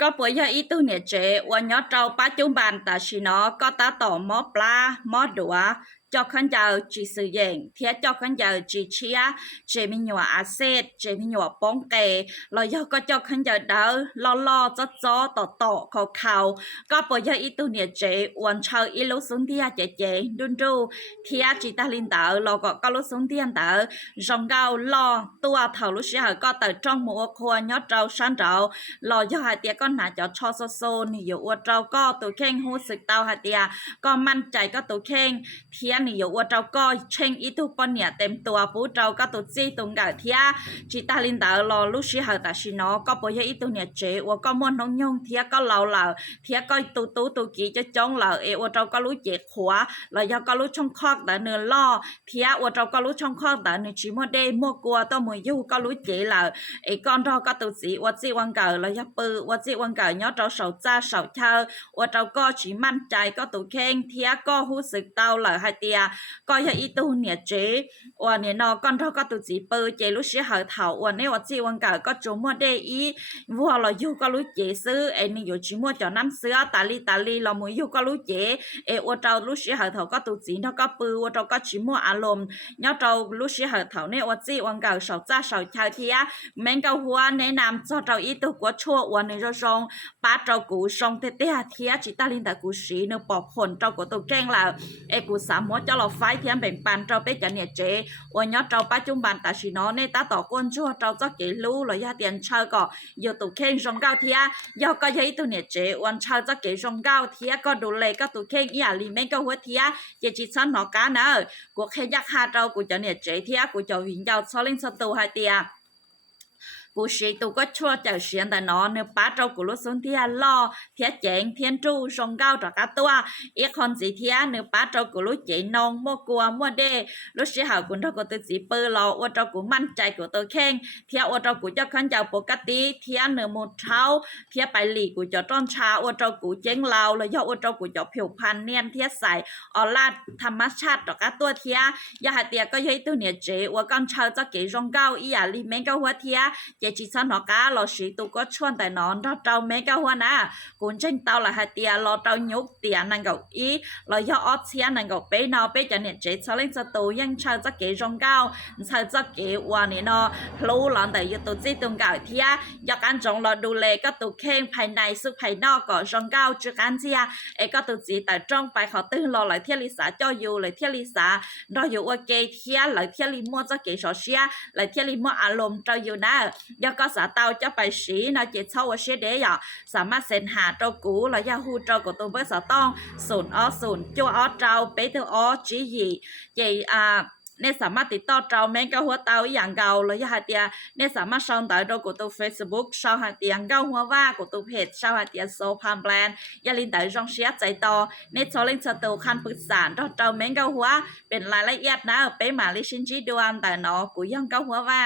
ก็ป่วยยาอีตู้เนี่ยเจวันยอเราปัจจุบันแต่ชิเนาะก็ตาต่อมอปลามอดัวจอกขันยาวจีสื่อเย่งเทียจอกขันยาวจีเชียเจมิหนัวอาเซตเจมิหนัวป้องเกเรายอก็จอกขันยาวเดาล่อล่อจ้อจ้อต่อต่อเขาเขาก็ป่วยยาอีตู้เนี่ยเจวันเชาอีลุสุนเดียเจเจดุนี่อตัวเท่าเสียก็แต่จ้องหมัวควรยอดเราชันเรารอยอหาเตียก็หนาจะชอโซโซนี่อยู่ว่าเราก็ตัวเข่งหูสึกเตาหาเตียก็มั่นใจก็ตัวเข่งเทียนี่อยู่ว่าก็เชงอีทุปนเนี่ยเต็มตัวปูเราก็ตัวจีตรงกับเทียจิตาลินดารอลูกชิหาตาชินอก็ปอยอีตัวเนี่ยเจว่าก็มวนน้องยงเทียก็เหล่าเหล่าเทียก็ตูตูตัวกี้จะจ้องเหล่าเอว่าเราก็รู้เจ็ดขวาเรายาก็รู้ช่องคอกแต่เนื้อล่อเทียว่าเราก็รู้ช่องคอกแต่เนื้อชิมัวเดมัวกลัวตัวมือยู่ก็รู้เจเหล่าไอ้ก้อนเราก็ตัวสีว่าจีวันเกิดแล้วยับปือว่าจีวันเกิดย้อนเราเสาจ้าเสาเธอว่าเราก็ chỉ มั่นใจก็ตัวเข่งเทียก็หู้สึกเตาเหล่าให้เตียก็อย่าอีตัวเนี่ยเจ๊ว่าเนี่ยนอก้อนเราก็ตัวสีปือเจรู้สิหาเถาวันนี้ว่าจีวันเกิดก็จมัวได้อีวัวเราอยู่ก็รู้เจซื้อไอ้นี่อยู่จิมัวจะน้ำเสือตาลีตาลีเรามืออยู่ก็รู้เจเอว่าเรารู้สิหาเถาก็ตัวสีเราก็ปือว่าเราก็จิมัเจ้าเราไฟเทียมแบ่งปันเจ้าได้จะเนี่ยเจวันนี้เจ้าป้าจุ่มบันแต่ชิโนในตาต่อก้นชั่วเจ้าจะเกี่ยรู้เรายาเตียนเชอก็อยู่ตุเข่งรงเก้าเทียยอก็ยัยตัวเนี่ยเจวันเชอจะเกี่ยรงเก้าเทียก็ดูเลยก็ตุเข่งอย่าลีเม่ก็หัวเทียเจจิตสันหนอกาเนอะกูแค่ยักหาเจ้ากูจะเนี่ยเจเทียกูจะหินยาวซอลิงสตูหาเตีย กูตัวสีปืนรอว่าเจ้ากูมั่นใจกูตัวแข้งเทียว่าเจ้ากูจะขันเจ้าปกติเทียเนื้อหมดเท้าเทียไปหลีกูจะต้นชาว่าเจ้ากูเจ๋งลาวแล้วย่อว่าเจ้ากูจะผิวพันเนียนเทียใสออลาดธรรมชาติจากกตัวเทียยาหาเตียก็ยัยตัวเนี่ยเจว่าก่อนเช้าจะเกยรองเก้าอีหยาลีแมงก็หัวเทีย giờ chỉ sao nó cá lo sĩ tu có chuan tại nó nó trâu mấy cái hoa nà cũng trên tao là hai tia lo trâu nhúc tia năng cầu ý lo do ót xia năng cầu bé nó bé cho nên chế cho lên cho tu yang chơi cho kế rong cao chơi cho kế hoa này nó lâu lắm tại yêu tu chỉ tung gạo thia do căn trọng lo đủ lệ có tu khen phải này sức phải nó có rong cao chưa căn chia ấy có tu chỉ tại trong phải họ tư lo lại thiên lý xã cho dù lại thiên lý xã đó dù ok thia lại thiên lý mua cho kế sọ xia lại thiên lý mua alom cho dù na ยก็สาเตาจะไปสีนะเจ็ดเช่าว่าเชเดียสามารถเซ็นหาเจ้ากูแล้วยาฮูเจ้ากตัวเบอร์สต้องศูนย์อ้อศูนย์จัวอ้อเจ้าเปเตอร์อ้อจีหีเจอ่าเนี่ยสามารถติดต่อเจ้าแมงกะหัวเตาอย่างเก่าเลยยาเตียเนี่ยสามารถช่องต่อเรากูตัวเฟซบุ๊กช่องหาเตียงเก้าหัวว่ากูตัวเพจช่องหาเตียโซพามแบรนด์ยาลินแต่ช่องเชียใจต่อเนี่ยชอลินสตูคันปรึกษาเราเจ้าแมงกะหัวเป็นรายละเอียดนะเป๊ะหมาลิชินจีดวนแต่เนาะกูยังเก้าหัวว่า